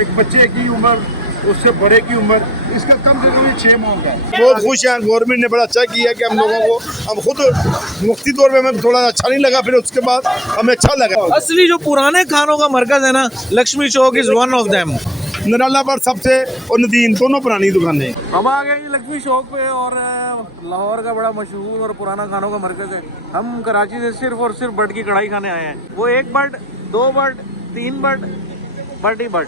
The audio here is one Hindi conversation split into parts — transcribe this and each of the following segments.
एक बच्चे की उम्र, उससे बड़े की उम्र, इसका कम से कम 6 माह का है। बहुत खुश हैं, गवर्नमेंट ने बड़ा अच्छा किया कि हम लोगों को, हम खुद मुफ्ती तौर पे हमें थोड़ा अच्छा नहीं लगा, फिर उसके बाद हमें अच्छा लगा। असली जो पुराने खानों का मरकज है ना, Lakshmi Chowk is one of them. निराला पर सबसे और नदीम दोनों पुरानी दुकानें। हम आ गए जी लक्ष्मी चौक पे और लाहौर का बड़ा मशहूर और पुराना खानों का मरकज है। हम कराची से सिर्फ और सिर्फ बट की कढ़ाई खाने आए हैं। वो 1 but, 2 but, 3 but, but he but.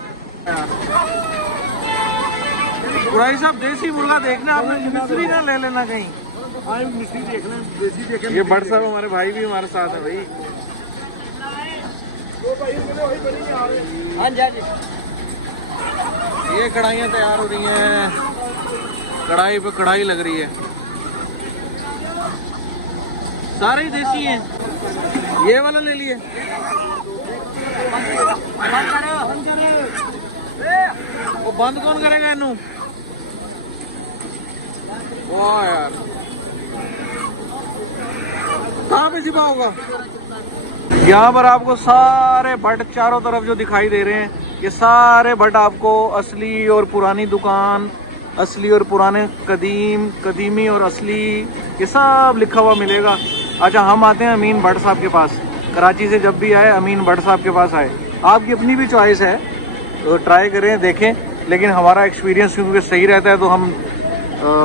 भाई साहब देसी मुर्गा देखना, आपने मिस्री ना ले लेना कहीं। मिस्त्री देख लें, देसी देखें। ये भट्ट साहब हमारे भाई भी हमारे साथ है भाई। हाँ जी, ये कढ़ाइयाँ तैयार हो रही हैं, कढ़ाई पे कढ़ाई लग रही है, सारे ही देसी हैं। ये वाला ले लिए, वो बंद कौन करेगा इनू? वाह यार, कहाँ पे छिपा होगा? यहाँ पर आपको सारे भट्ट चारों तरफ जो दिखाई दे रहे हैं, ये सारे भट्ट आपको असली और पुरानी दुकान, असली और पुराने कदीमी और असली, ये सब लिखा हुआ मिलेगा। अच्छा, हम आते हैं अमीन भट्ट साहब के पास। कराची से जब भी आए अमीन भट्ट साहब के पास आए। आपकी अपनी भी चॉइस है तो ट्राई करें, देखें, लेकिन हमारा एक्सपीरियंस क्योंकि सही रहता है तो हम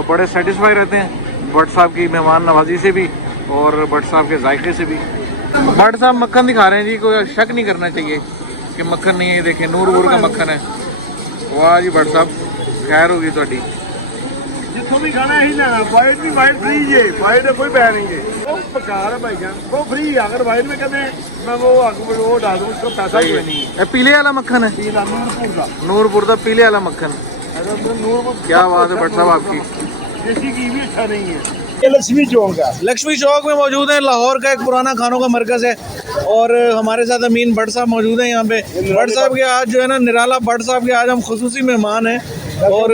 बड़े सेटिस्फाई रहते हैं भट्ट साहब की मेहमान नवाजी से भी और भट्ट साहब के जायके से भी। भट्ट साहब मक्खन दिखा रहे हैं जी, कोई शक नहीं करना चाहिए कि मक्खन नहीं है। देखें, नूरपुर का मक्खन है। वाह जी भट्ट साहब, खैर होगी थोड़ी। जितों भी खाना ही ना, वाइट भी वाइट फ्री है, वाइट कोई बह नहीं है, वो बेकार है भाई जान, वो फ्री है। अगर वाइट में कहते हैं मैं वो डाल दूँ, उसका पैसा ही नहीं है। पीले वाला मक्खन है, पीला नूरपुर का, नूरपुर का पीले वाला मक्खन। क्या बात है भट्ट साहब आपकी। देसी घी भी अच्छा नहीं है। ये लक्ष्मी चौक है। लक्ष्मी चौक में मौजूद है, लाहौर का एक पुराना खानों का मरकज है और हमारे साथ अमीन भट्ट साहब मौजूद हैं यहाँ पे। भट्ट साहब के आज जो है ना, निराला भट्ट साहब के आज हम खुसूसी मेहमान हैं और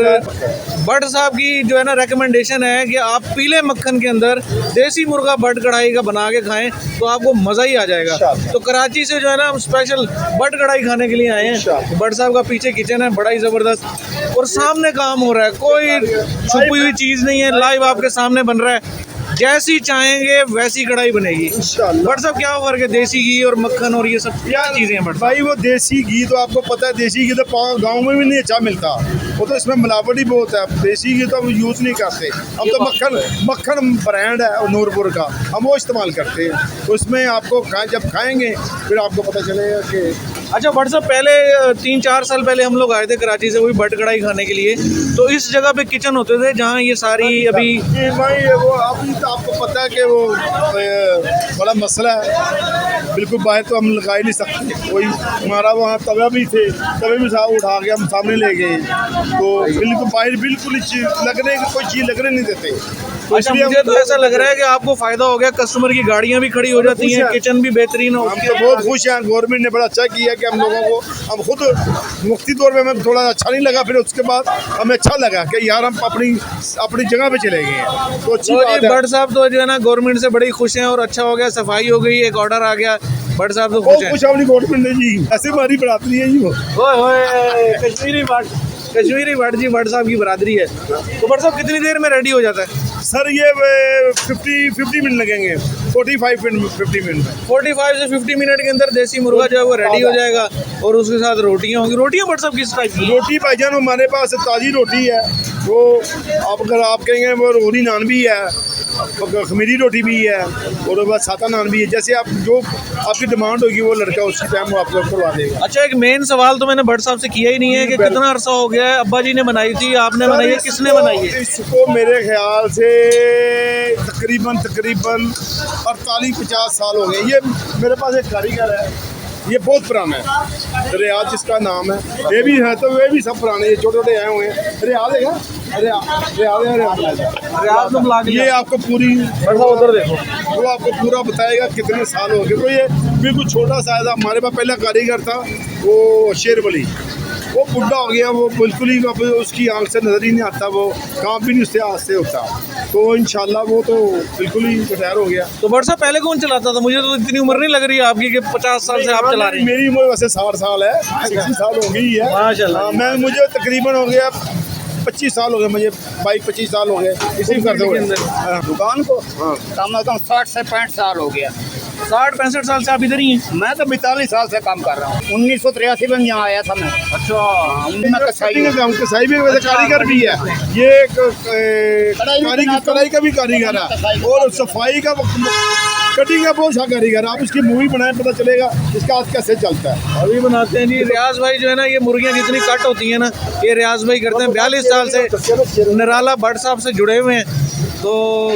भट्ट साहब की जो है ना रिकमेंडेशन है कि आप पीले मक्खन के अंदर देसी मुर्गा भट्ट कढ़ाई का बना के खाएं तो आपको मज़ा ही आ जाएगा। तो कराची से जो है ना हम स्पेशल भट्ट कढ़ाई खाने के लिए आए हैं। भट्ट साहब का पीछे किचन है, बड़ा ही ज़बरदस्त, और सामने काम हो रहा है, कोई छुपी हुई चीज़ नहीं है, लाइव आपके सामने बन रहा है। जैसी चाहेंगे वैसी कढ़ाई बनेगी। भट्ट साहब क्या फर्क है देसी घी और मक्खन और ये सब क्या चीज़ें हैं? भट्ट भाई वो देसी घी तो आपको पता है, देसी घी तो गांव में भी नहीं अच्छा मिलता, वो तो इसमें मिलावट ही बहुत है। देसी घी तो हम यूज़ नहीं करते, हम तो मक्खन ब्रांड है नूरपुर का, हम वो इस्तेमाल करते हैं। तो उसमें आपको जब खाएंगे फिर आपको पता चलेगा कि। अच्छा भट्ट साहब, पहले 3-4 साल पहले हम लोग आए थे कराची से वही भट्ट कढ़ाई खाने के लिए, तो इस जगह पे किचन होते थे जहाँ ये सारी अभी भाई वो अभी तो आपको पता है कि वो बड़ा मसला है, बिल्कुल बाहर तो हम लगा ही नहीं सकते। कोई हमारा वहाँ तवे भी थे, तवे भी साहब उठा के हम सामने ले गए, तो बिल्कुल बाहर बिल्कुल लगने कोई चीज़ लगने नहीं देते। तो अच्छा, मुझे तो ऐसा लग रहा है कि आपको फ़ायदा हो गया, कस्टमर की गाड़ियाँ भी खड़ी हो जाती हैं, किचन भी बेहतरीन हो। हम तो बहुत खुश हैं, गवर्नमेंट ने बड़ा अच्छा किया कि हम लोगों को, हम खुद मुफ्ती तौर पे हमें थोड़ा अच्छा नहीं लगा, फिर उसके बाद हमें अच्छा लगा कि यार हम अपनी जगह पे चले गए हैं। तो अच्छी बात है। भट्ट साहब तो जो है ना गवर्नमेंट से बड़ी खुश हैं और अच्छा हो गया, सफाई हो गई, एक ऑर्डर आ गया, भट्ट साहब तो खुश हैं। कुछ अपनी गवर्नमेंट ने जी, ऐसे हमारी बरादरी है जी, वो कश्मीरी भट्ट जी भट्ट साहब की बरादरी है। तो भट्ट साहब कितनी देर में रेडी हो जाता है? सर ये 50 मिनट लगेंगे, 45 मिनट 50 मिनट में। 45 से 50 मिनट के अंदर देसी मुर्गा जो है वो रेडी हो जाएगा और उसके साथ रोटियाँ होंगी। रोटियाँ भट्ट साहब किस टाइप की? रोटी भाईजान हमारे पास ताज़ी रोटी है, वो अगर आप कहेंगे वो रोटी नान भी है, खमीरी रोटी भी है और बस सादा नान भी है। जैसे आप जो आपकी डिमांड होगी वो लड़का उसी टाइम वो आपको करवा देगा। अच्छा, एक मेन सवाल तो मैंने भट्ट साहब से किया ही नहीं है कि कितना अरसा हो गया है, अब्बा जी ने बनाई थी, आपने बनाई है, किसने बनाई है? इसको मेरे ख्याल से तकरीबन 48-50 साल हो गए। ये मेरे पास एक कारीगर है, ये बहुत पुराना है, रियाज जिसका नाम है, ये भी है, तो वे भी सब पुराने, ये छोटे छोटे आए हुए हैं। रियाज है रियाज तो बुला के ये आपको पूरी उधर देखो, वो आपको पूरा बताएगा कितने साल हो गए। तो ये बिल्कुल छोटा सा था, हमारे पास पहला कारीगर था वो शेर वली, वो बुढ़ा हो गया, वो बिल्कुल ही अब उसकी आंख से नजर ही नहीं आता, वो काम भी नहीं उससे हाथ से होता। तो इंशाल्लाह वो तो बिल्कुल ही रिटायर हो गया। तो बट साहब पहले कौन चलाता था? मुझे तो इतनी उम्र नहीं लग रही है आपकी कि 50 साल से आप चला रही हैं। मेरी उम्र वैसे 60 साल है, 60 साल हो गई है माशाल्लाह। हाँ, मैं मुझे तकरीबन हो गया 25 साल हो गए, मुझे 22-25 साल हो गए इसी करते हुए दुकान को। कम से कम 60 से 65 साल हो गया। 60-65 साल से आप इधर ही हैं? मैं तो 42 साल से काम कर रहा हूँ। 1983 में यहाँ आया था मैं। अच्छा। मैं कसाई का काम, कसाई भी वैसे कारीगर भी है, ये कढ़ाई का भी कारीगर है और सफाई का कटिंग का बहुत सा कारीगर। आप इसकी मूवी बनाए पता चलेगा इसका हाथ कैसे चलता है। अभी बनाते हैं जी रियाज भाई जो है ना, ये मुर्गियाँ जितनी कट होती हैं ना, ये रियाज भाई करते हैं। 42 साल से निराला भट्ट साहब से जुड़े हुए हैं, तो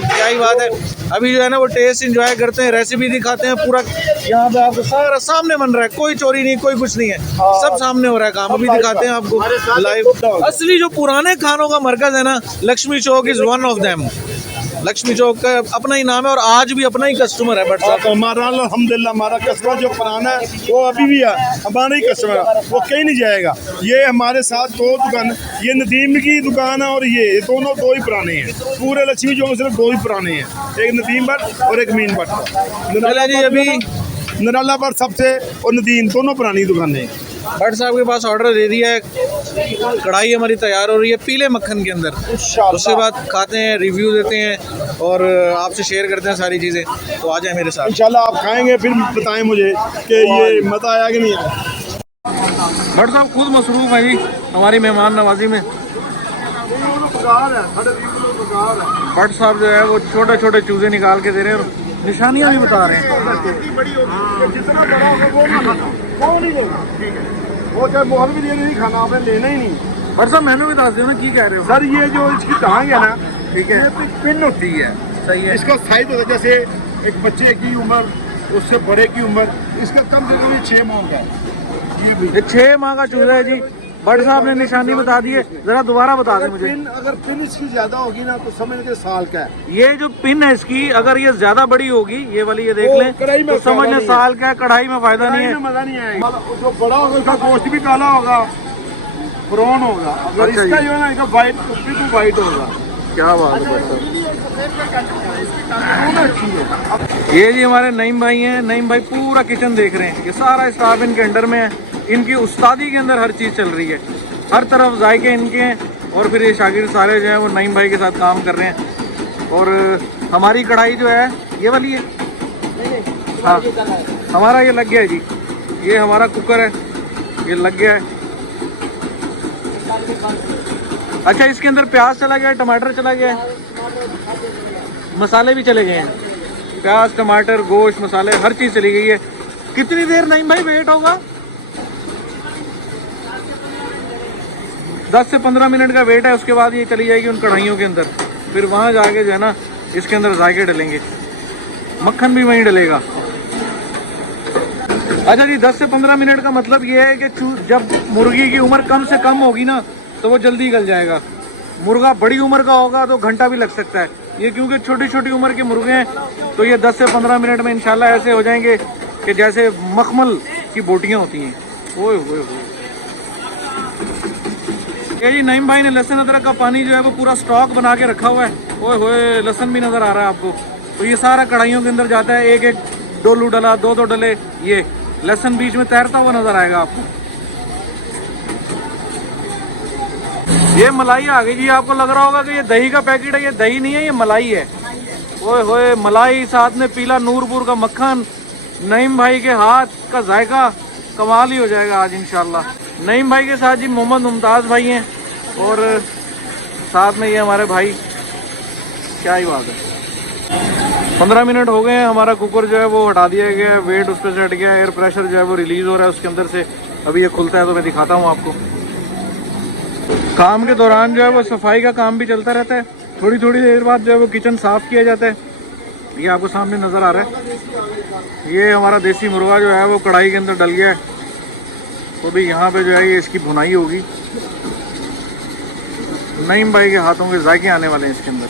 क्या ही बात है। अभी जो है ना वो टेस्ट एंजॉय करते हैं, रेसिपी दिखाते हैं, पूरा यहाँ पे आपको सारा सामने बन रहा है, कोई चोरी नहीं, कोई कुछ नहीं है, सब सामने हो रहा है काम। अभी दिखाते हैं आपको लाइव। असली जो पुराने खानों का मरकज है ना, Lakshmi Chowk is one of them. Lakshmi Chowk का अपना ही नाम है और आज भी अपना ही कस्टमर है। बट साहब हमारा अल्हम्दुलिल्लाह हमारा कस्टमर जो पुराना है वो अभी भी है, हमारा ही कस्टमर है, वो कहीं नहीं जाएगा। ये हमारे साथ 2 दुकान, ये नदीम की दुकान है और ये दोनों 2 ही पुराने हैं। पूरे लक्ष्मी चौक में सिर्फ 2 ही पुराने हैं, एक नदीम भट्ट और एक मीन भट्ट। नराला भट्ट सबसे और नदीम दोनों पुरानी दुकानें हैं। भट्ट साहब के पास ऑर्डर दे दिया है, कढ़ाई हमारी तैयार हो रही है पीले मक्खन के अंदर। उसके बाद खाते हैं, रिव्यू देते हैं और आपसे शेयर करते हैं सारी चीज़ें। तो आ जाए मेरे साथ, इंशाल्लाह आप खाएंगे फिर बताएं मुझे कि ये मज़ा आया कि नहीं आया। भट्ट साहब खुद मसरूफ़ है जी हमारी मेहमान नवाजी में। भट्ट साहब जो है वो छोटे छोटे चूज़े निकाल के दे रहे हैं और निशानियाँ भी बता रहे हैं। जितना बड़ा होगा वो ना खाना, वो नहीं लेना, ठीक है। वो चाहे मोहर भी दे नहीं खाना, आपने लेना ही नहीं। भट्ट साहब मैंने भी बता दिया ना, की कह रहे हो सर ये जो इसकी टांग है ना, ठीक है, ये पिन होती है, सही है। इसका साइज होता है जैसे एक बच्चे की उम्र, उससे बड़े की उम्र, इसका कम से कम 6 माह का है। ये भी 6 माह का चूजा है जी। भट्ट साहब ने निशानी बता दी है, जरा दोबारा बता दें मुझे। अगर पिन इसकी ज्यादा होगी ना तो समझ लीजिए साल का है। ये जो पिन है इसकी, अगर ये ज्यादा बड़ी होगी, ये वाली ये देख वो लें, कढ़ाई में तो समझ लें फायदा साल का है, कढ़ाई में फायदा नहीं है। मजा नहीं आएगा। जो बड़ा होगा उसका गोश्त भी काला होगा, ब्राउन होगा। अगर अच्छा इसका जी। जो है ना इसका वाइट बिल्कुल वाइट होगा। क्या बात है भट्ट साहब। ये जी हमारे नईम भाई हैं। नईम भाई पूरा किचन देख रहे हैं, ये सारा स्टाफ इनके अंडर में है। इनकी उस्तादी के अंदर हर चीज़ चल रही है, हर तरफ जायके इनके हैं। और फिर ये शागिर्द सारे जो हैं वो नईम भाई के साथ काम कर रहे हैं। और हमारी कढ़ाई जो है ये वाली है, हाँ हमारा ये लग गया है जी, ये हमारा कुकर है, ये लग गया है। अच्छा, इसके अंदर प्याज चला गया, टमाटर चला गया, मसाले भी चले गए हैं, प्याज टमाटर गोश्त मसाले हर चीज़ चली गई है। कितनी देर नईम भाई वेट होगा? 10 से 15 मिनट का वेट है, उसके बाद ये चली जाएगी उन कढ़ाइयों के अंदर। फिर वहाँ जाके जो है ना इसके अंदर जायके डलेंगे, मक्खन भी वहीं डलेगा। अच्छा जी, 10 से 15 मिनट का मतलब ये है कि जब मुर्गी की उम्र कम से कम होगी ना तो वो जल्दी गल जाएगा। मुर्गा बड़ी उम्र का होगा तो घंटा भी लग सकता है। ये क्योंकि छोटी छोटी उम्र के मुर्गे हैं तो ये 10 से 15 मिनट में इंशाल्लाह ऐसे हो जाएंगे कि जैसे मखमल की बोटियाँ होती हैं। ओए होए होए। ये जी नईम भाई ने लहसुन अदरक का पानी जो है वो पूरा स्टॉक बना के रखा हुआ है। ओए होए, लहसुन भी नज़र आ रहा है आपको। तो ये सारा कढ़ाइयों के अंदर जाता है, एक एक डोलू डला, दो दो डले, ये लहसुन बीच में तैरता हुआ नज़र आएगा आपको। ये मलाई आ गई जी, आपको लग रहा होगा कि ये दही का पैकेट है, ये दही नहीं है, ये मलाई है। ओए होए, मलाई, साथ में पीला नूरपुर का मक्खन। नईम भाई के हाथ का जायका कमाल ही हो जाएगा आज इंशाल्लाह। नईम भाई के साथ जी मोहम्मद मुमताज़ भाई हैं और साथ में ये हमारे भाई। क्या ही बात है। 15 मिनट हो गए हैं, हमारा कुकर जो है वो हटा दिया गया है, वेट उस पर से हट गया, एयर प्रेशर जो है वो रिलीज़ हो रहा है उसके अंदर से। अभी ये खुलता है तो मैं दिखाता हूँ आपको। काम के दौरान जो है वो सफाई का काम भी चलता रहता है, थोड़ी थोड़ी देर बाद जो है वो किचन साफ़ किया जाता है। ये आपको सामने नज़र आ रहा है, ये हमारा देसी मुर्गा जो है वो कढ़ाई के अंदर डल गया है। तो भी यहाँ पे जो है ये इसकी भुनाई होगी। नईम भाई के हाथों के जायके आने वाले हैं इसके अंदर।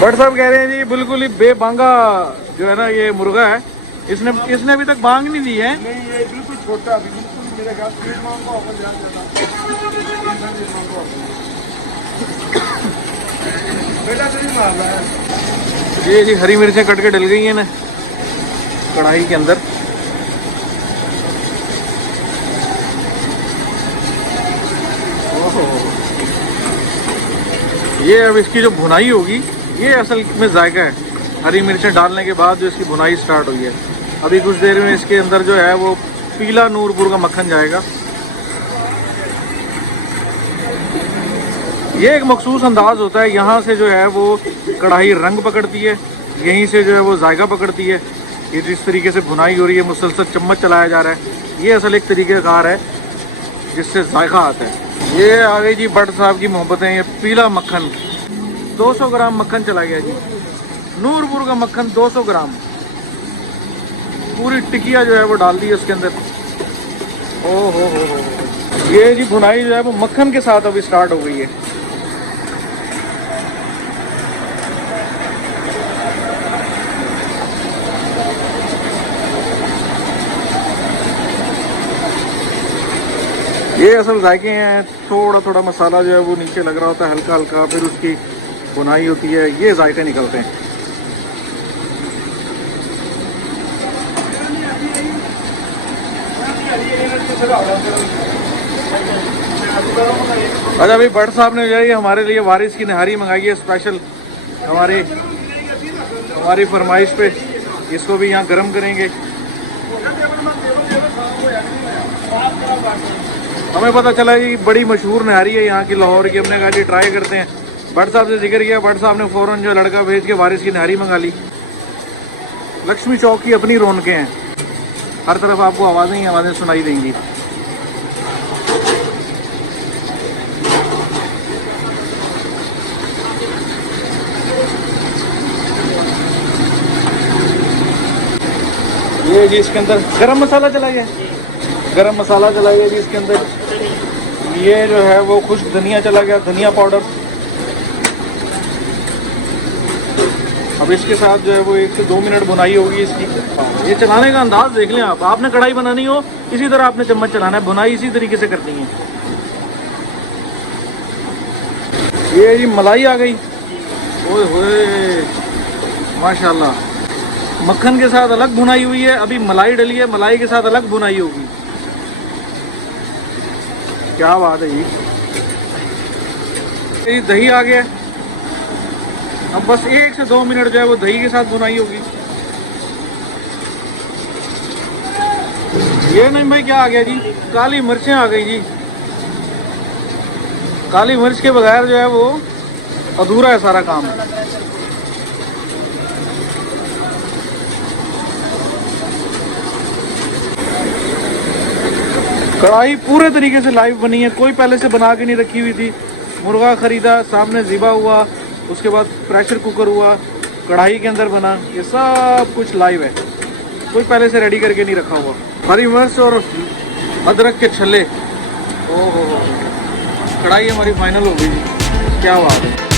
भट्ट साहब कह रहे हैं जी बिल्कुल ही बेबांगा जो है ना ये मुर्गा है, इसने अभी तक बांग नहीं दी है। नहीं ये बिल्कुल छोटा अभी, बिल्कुल मेरे ख्याल से 1.5 माह का होगा, ध्यान देना बेटा तेरी मार रहा है। ये जी हरी मिर्चें कट के डल गई हैं ना कढ़ाई के अंदर। ओहो, ये अब इसकी जो भुनाई होगी ये असल में जायका है। हरी मिर्चें डालने के बाद जो इसकी भुनाई स्टार्ट हुई है, अभी कुछ देर में इसके अंदर जो है वो पीला नूरपुर का मक्खन जाएगा। ये एक मखसूस अंदाज होता है, यहाँ से जो है वो कढ़ाई रंग पकड़ती है, यहीं से जो है वो जायका पकड़ती है। ये जिस तरीके से भुनाई हो रही है, मुसलसल चम्मच चलाया जा रहा है, ये असल एक तरीक़ेकार है जिससे जायका आता है। ये आ गई जी भट्ट साहब की मोहब्बतें। ये पीला मक्खन 200 ग्राम मक्खन चला गया जी, नूरपुर का मक्खन 200 ग्राम। पूरी टिकिया जो है वो डाल दी है उसके अंदर। ओ हो, ये जी भुनाई जो है वो मक्खन के साथ अभी स्टार्ट हो गई है। ये असल जायके हैं, थोड़ा थोड़ा मसाला जो है वो नीचे लग रहा होता है हल्का हल्का, फिर उसकी भुनाई होती है, ये जायके निकलते हैं। अच्छा अभी भट्ट साहब ने जो है हमारे लिए वारिस की नहारी मंगाई है स्पेशल, हमारी फरमाइश पे। इसको भी यहाँ गर्म करेंगे। हमें पता चला कि बड़ी मशहूर नहारी है यहाँ की लाहौर की, हमने कहा जी ट्राई करते हैं। भट्ट साहब से जिक्र किया, भट्ट साहब ने फ़ौरन जो लड़का भेज के वारिस की नहारी मंगा ली। लक्ष्मी चौक की अपनी रौनकें हैं, हर तरफ आपको आवाज़ें ही आवाज़ें सुनाई देंगी। ये जी इसके अंदर गरम मसाला चला गया, गरम मसाला चला गया जी इसके अंदर। ये जो है वो खुश्क धनिया चला गया, धनिया पाउडर। अब इसके साथ जो है वो 1 से 2 मिनट बुनाई होगी इसकी। ये चलाने का अंदाज देख लें आप, आपने कढ़ाई बनानी हो इसी तरह आपने चम्मच चलाना है, बुनाई इसी तरीके से करनी है। ये जी मलाई आ गई, ओए होए माशाल्लाह। मक्खन के साथ अलग भुनाई हुई है, अभी मलाई डली है, मलाई के साथ अलग भुनाई होगी। क्या बात है जी। ये दही आ गया, अब बस 1 से 2 मिनट जो है वो दही के साथ भुनाई होगी। ये नहीं भाई क्या आ गया जी, काली मिर्चें आ गई जी। काली मिर्च के बगैर जो है वो अधूरा है सारा काम। कढ़ाई पूरे तरीके से लाइव बनी है, कोई पहले से बना के नहीं रखी हुई थी। मुर्गा खरीदा, सामने ज़िबा हुआ, उसके बाद प्रेशर कुकर हुआ, कढ़ाई के अंदर बना, ये सब कुछ लाइव है, कोई पहले से रेडी करके नहीं रखा हुआ। हरी मिर्च और अदरक के छल्ले, ओहो कढ़ाई हमारी फाइनल हो गई, क्या बात है।